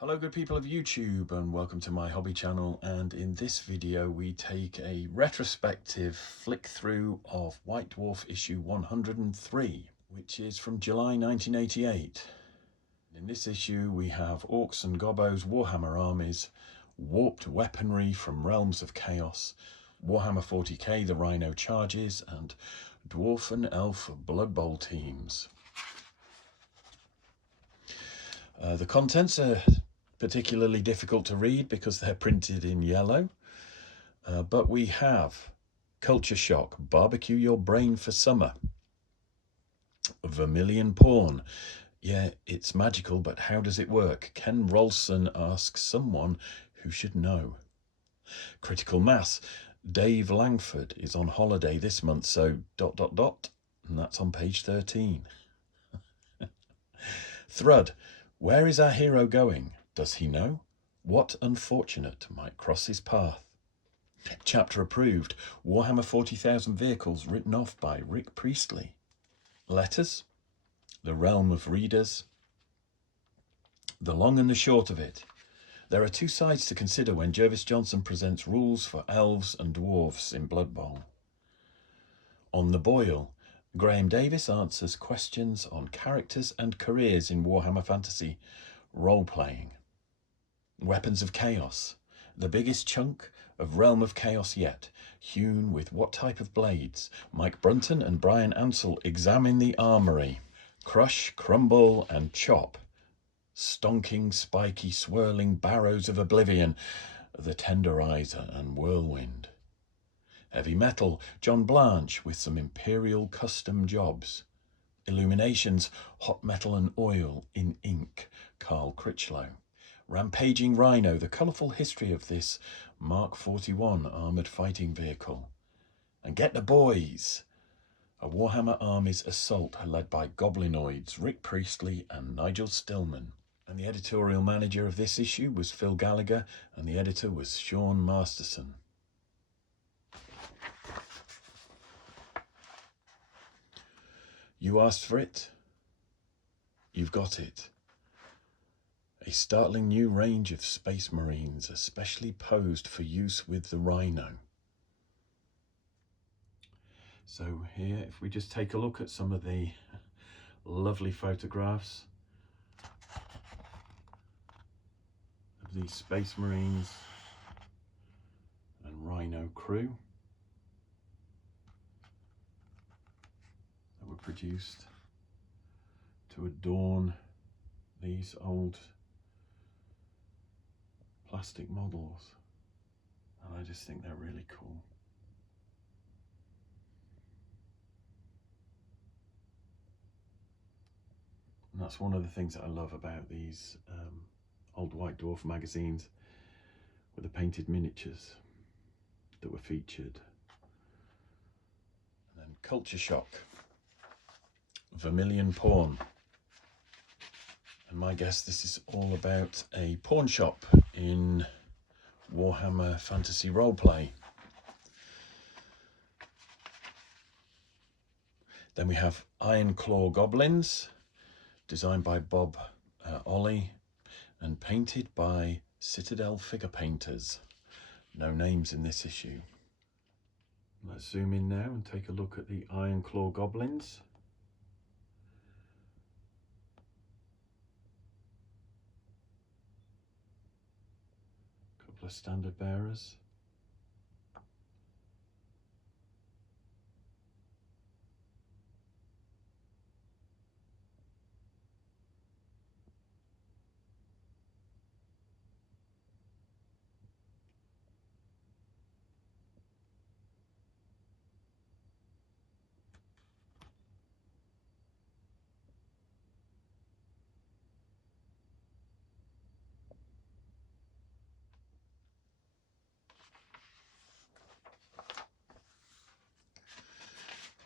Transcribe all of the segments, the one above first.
Hello good people of YouTube and welcome to my hobby channel, and in this video we take a retrospective flick through of White Dwarf issue 103, which is from July 1988. In this issue we have Orcs and Gobos Warhammer armies, warped weaponry from Realms of Chaos, Warhammer 40k the Rhino charges, and Dwarf and Elf Blood Bowl teams. The contents are particularly difficult to read because they're printed in yellow, but we have Culture Shock, barbecue your brain for summer. Vermilion Porn, yeah, it's magical, but how does it work? Ken Rolson asks someone who should know. Critical Mass, Dave Langford is on holiday this month, so ... and that's on page 13. Thrud, where is our hero going? Does he know? What unfortunate might cross his path? Chapter approved. Warhammer 40,000 vehicles written off by Rick Priestley. Letters. The realm of readers. The long and the short of it. There are two sides to consider when Jervis Johnson presents rules for elves and dwarves in Blood Bowl. On the boil, Graham Davis answers questions on characters and careers in Warhammer Fantasy role-playing. Weapons of Chaos, the biggest chunk of Realm of Chaos yet, hewn with what type of blades? Mike Brunton and Brian Ansell examine the armory. Crush, crumble and chop. Stonking, spiky, swirling barrows of oblivion, the tenderizer and whirlwind. Heavy Metal, John Blanche with some Imperial custom jobs. Illuminations, Hot Metal and Oil in ink, Carl Critchlow. Rampaging Rhino, the colourful history of this Mark 41 armoured fighting vehicle. And Get the Boys, a Warhammer Army's assault led by Goblinoids, Rick Priestley and Nigel Stillman. And the editorial manager of this issue was Phil Gallagher, and the editor was Sean Masterson. You asked for it, you've got it. A startling new range of Space Marines, especially posed for use with the Rhino. So here, if we just take a look at some of the lovely photographs of these Space Marines and Rhino crew that were produced to adorn these old plastic models, and I just think they're really cool. And that's one of the things that I love about these old White Dwarf magazines, with the painted miniatures that were featured. And then Culture Shock, Vermilion Porn. And my guess, this is all about a pawn shop in Warhammer Fantasy Roleplay. Then we have Iron Claw Goblins, designed by Bob Ollie and painted by Citadel Figure Painters. No names in this issue. Let's zoom in now and take a look at the Iron Claw Goblins. Standard bearers.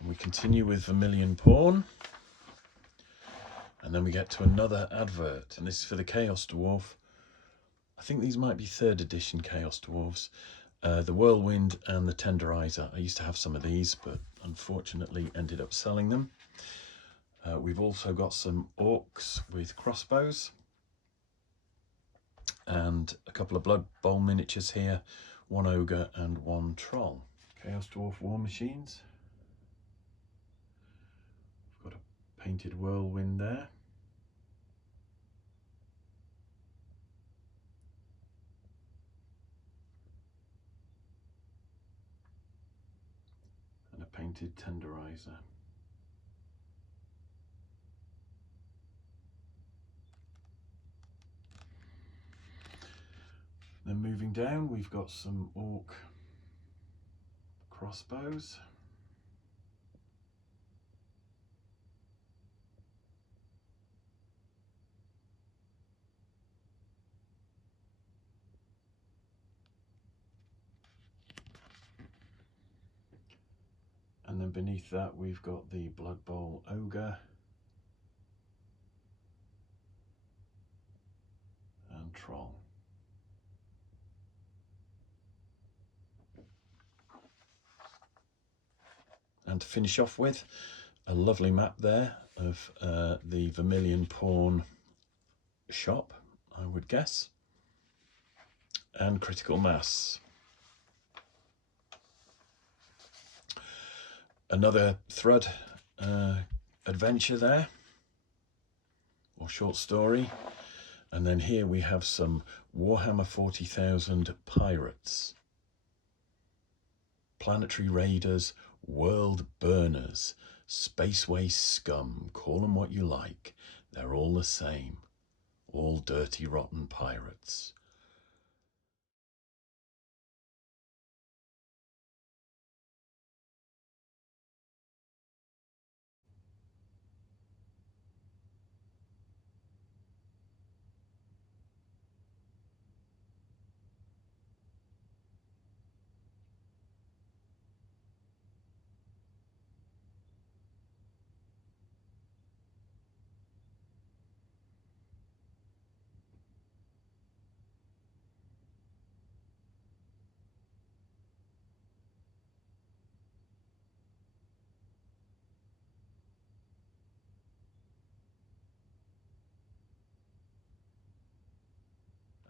We continue with Vermilion Porn, and then we get to another advert, and this is for the Chaos Dwarf. I think these might be 3rd edition Chaos Dwarves. The Whirlwind and the Tenderizer. I used to have some of these, but unfortunately ended up selling them. We've also got some Orcs with crossbows. and a couple of Blood Bowl miniatures here, one ogre and one troll. Chaos Dwarf War Machines. We've got a painted whirlwind there. And a painted tenderizer. Then moving down, we've got some orc crossbows. And then beneath that, we've got the Blood Bowl ogre and troll. And to finish off with, a lovely map there of the Vermilion Pawn shop, I would guess, and Critical Mass. Another Thrud adventure there, or short story. And then here we have some Warhammer 40,000 pirates, planetary raiders, world burners, space waste scum, call them what you like. They're all the same, all dirty, rotten pirates.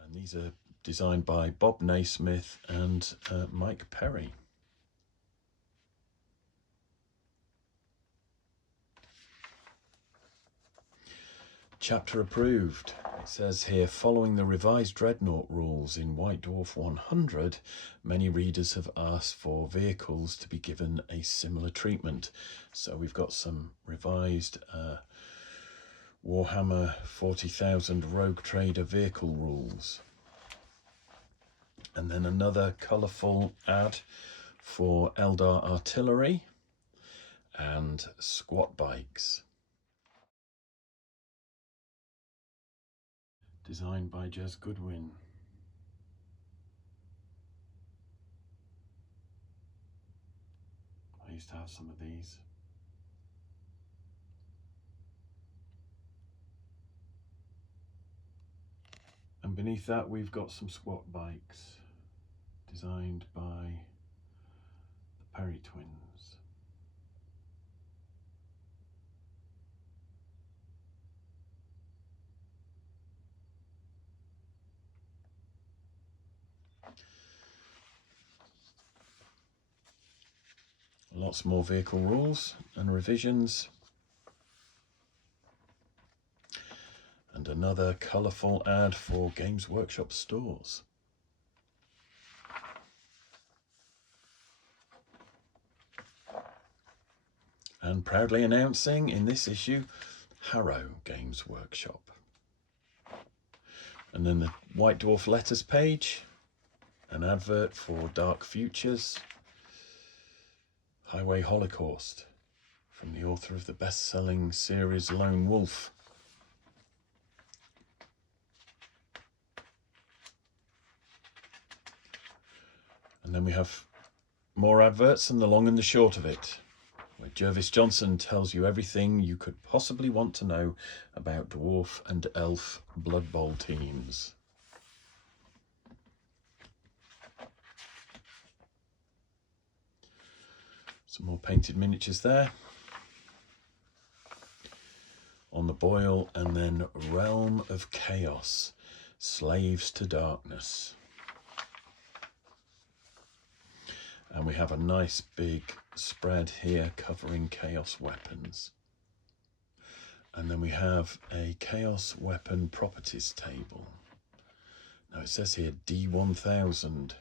And these are designed by Bob Naismith and Mike Perry. Chapter approved. It says here, following the revised Dreadnought rules in White Dwarf 100, many readers have asked for vehicles to be given a similar treatment. So we've got some revised Warhammer 40,000 Rogue Trader vehicle rules. And then another colourful ad for Eldar artillery and squat bikes. Designed by Jez Goodwin. I used to have some of these. And beneath that we've got some squat bikes designed by the Perry twins. Lots more vehicle rules and revisions. And another colourful ad for Games Workshop stores. And proudly announcing in this issue, Harrow Games Workshop. And then the White Dwarf letters page, an advert for Dark Futures, Highway Holocaust, from the author of the best-selling series Lone Wolf. And then we have more adverts and the long and the short of it, where Jervis Johnson tells you everything you could possibly want to know about Dwarf and Elf Blood Bowl teams. Some more painted miniatures there. On the boil, and then Realm of Chaos, Slaves to Darkness. And we have a nice big spread here covering Chaos Weapons. And then we have a Chaos Weapon Properties table. Now it says here D1000.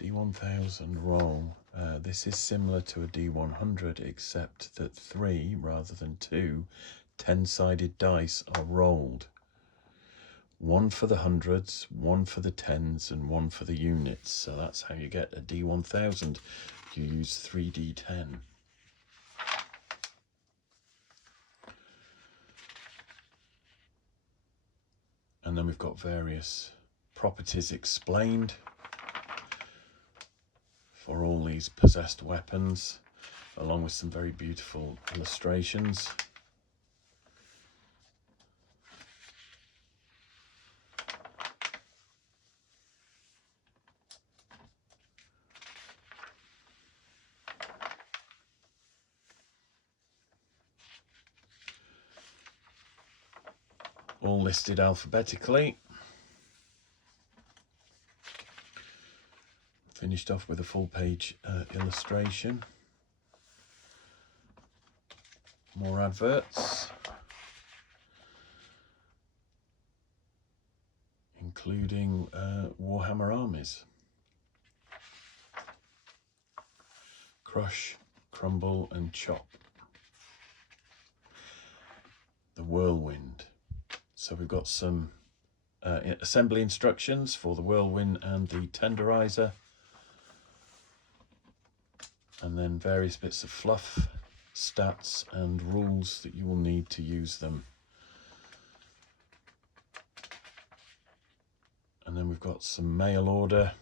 D1000 roll. This is similar to a D100 except that 3 rather than 2 10-sided dice are rolled. 1 for the hundreds, 1 for the tens, and 1 for the units. So that's how you get a D1000. You use 3D10. And then we've got various properties explained for all these possessed weapons, along with some very beautiful illustrations. All listed alphabetically. Finished off with a full page illustration. More adverts, including Warhammer armies. Crush, crumble and chop. The Whirlwind. So we've got some assembly instructions for the Whirlwind and the Tenderizer. And then various bits of fluff, stats and rules that you will need to use them. And then we've got some mail order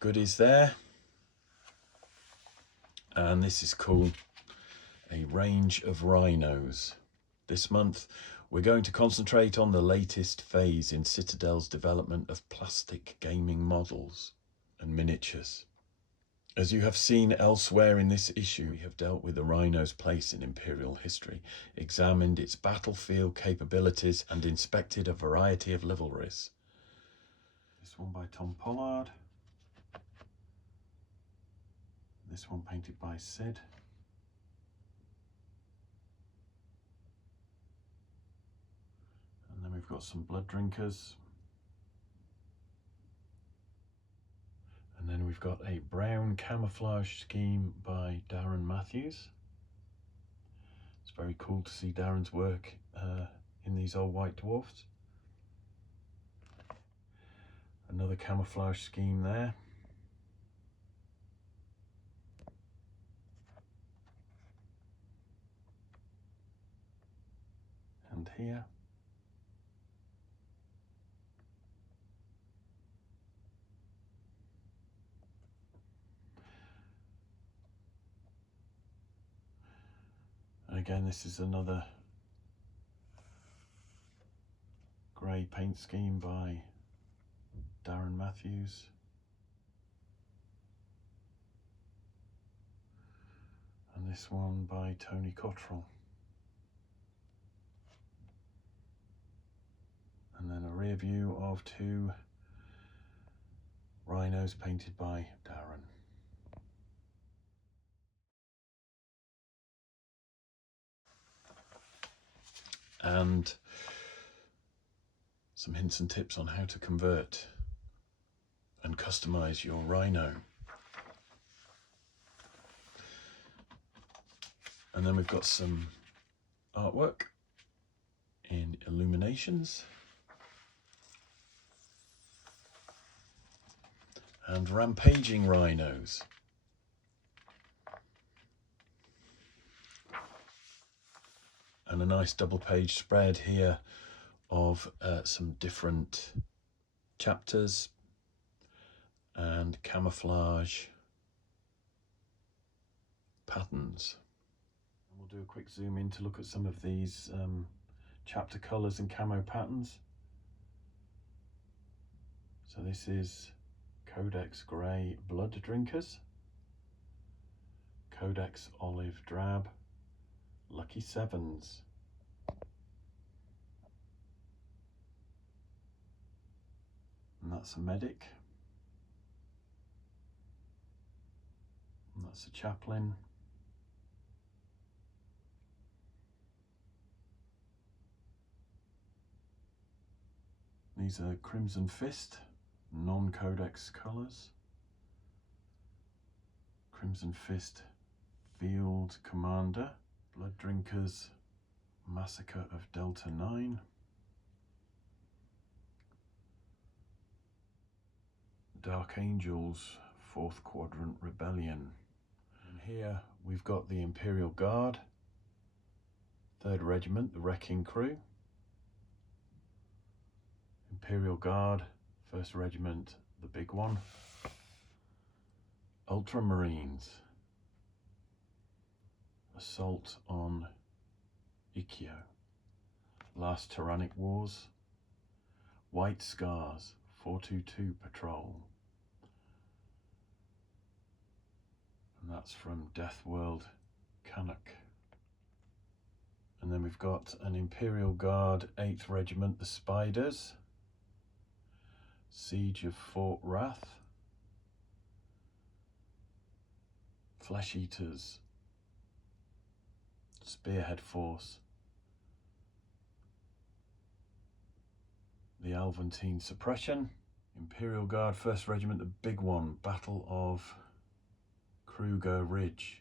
goodies there. And this is cool, a range of Rhinos. This month we're going to concentrate on the latest phase in Citadel's development of plastic gaming models and miniatures. As you have seen elsewhere in this issue, we have dealt with the Rhino's place in Imperial history, examined its battlefield capabilities, and inspected a variety of liveries. This one by Tom Pollard. This one painted by Sid. And then we've got some Blood Drinkers. And then we've got a brown camouflage scheme by Darren Matthews. It's very cool to see Darren's work in these old White Dwarfs. Another camouflage scheme there. And here. And again, this is another grey paint scheme by Darren Matthews. And this one by Tony Cottrell. And then a rear view of 2 Rhinos painted by Darren. And some hints and tips on how to convert and customize your Rhino. And then we've got some artwork in Illuminations and Rampaging Rhinos. And a nice double page spread here of some different chapters and camouflage patterns. And we'll do a quick zoom in to look at some of these chapter colours and camo patterns. So this is Codex Grey Blood Drinkers, Codex Olive Drab, Lucky Sevens, that's a medic. And that's a chaplain. These are Crimson Fist, non-codex colours. Crimson Fist Field Commander. Blood Drinkers Massacre of Delta 9. Dark Angels 4th Quadrant Rebellion. And here we've got the Imperial Guard, 3rd Regiment, the Wrecking Crew. Imperial Guard, 1st Regiment, the big one. Ultramarines. Assault on Ikkyo. Last Tyrannic Wars. White Scars, 422 Patrol. And that's from Death World Canuck. And then we've got an Imperial Guard 8th Regiment, the Spiders. Siege of Fort Wrath. Flesh Eaters. Spearhead Force. The Alventine Suppression. Imperial Guard 1st Regiment, the big one, Battle of Kruger Ridge.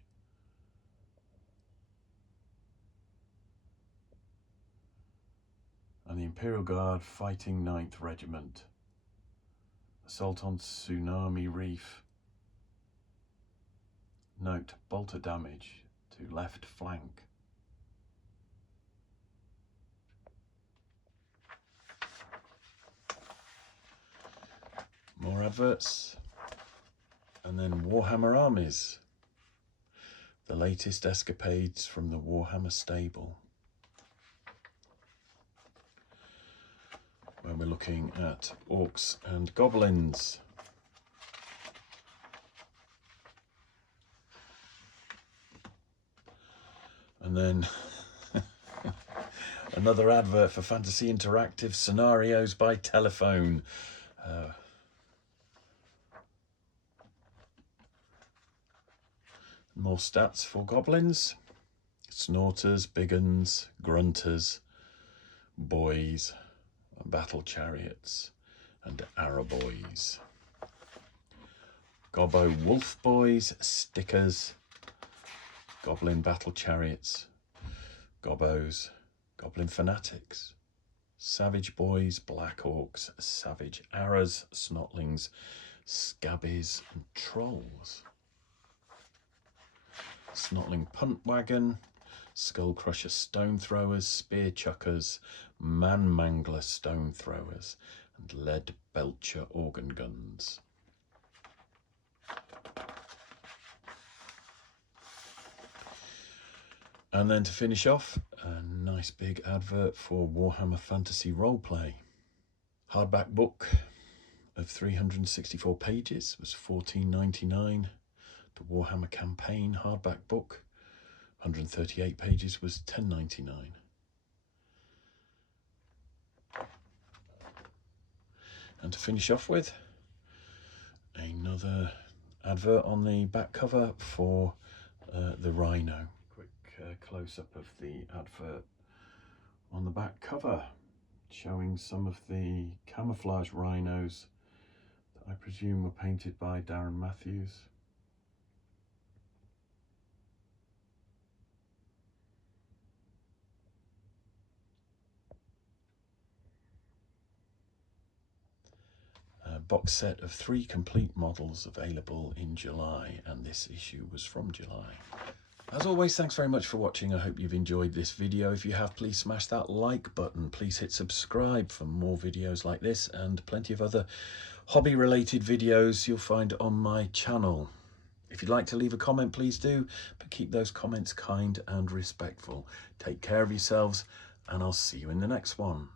And the Imperial Guard Fighting 9th Regiment. Assault on Tsunami Reef. Note, bolter damage to left flank. More adverts. And then Warhammer Armies. The latest escapades from the Warhammer stable. Where we're looking at Orcs and Goblins. And then another advert for Fantasy Interactive Scenarios by Telephone. More stats for Goblins. Snorters, Big Uns, Grunters, Boys, Battle Chariots, and Arrowboys. Gobbo Wolf Boys, Stickers, Goblin Battle Chariots, Gobbos, Goblin Fanatics, Savage Boys, Black Orcs, Savage Arras, Snotlings, Scabbies, and Trolls. Snotling Punt Wagon, Skull Crusher Stone Throwers, Spear Chuckers, Man Mangler Stone Throwers, and Lead Belcher Organ Guns. And then to finish off, a nice big advert for Warhammer Fantasy Roleplay. Hardback book of 364 pages was $14.99. The Warhammer Campaign hardback book, 138 pages, was $10.99. And to finish off with, another advert on the back cover for the Rhino. Quick close-up of the advert on the back cover, showing some of the camouflage rhinos that I presume were painted by Darren Matthews. Box set of 3 complete models available in July, and this issue was from July. As always, thanks very much for watching. I hope you've enjoyed this video. If you have, please smash that like button. Please hit subscribe for more videos like this and plenty of other hobby related videos you'll find on my channel. If you'd like to leave a comment, please do, but keep those comments kind and respectful. Take care of yourselves, and I'll see you in the next one.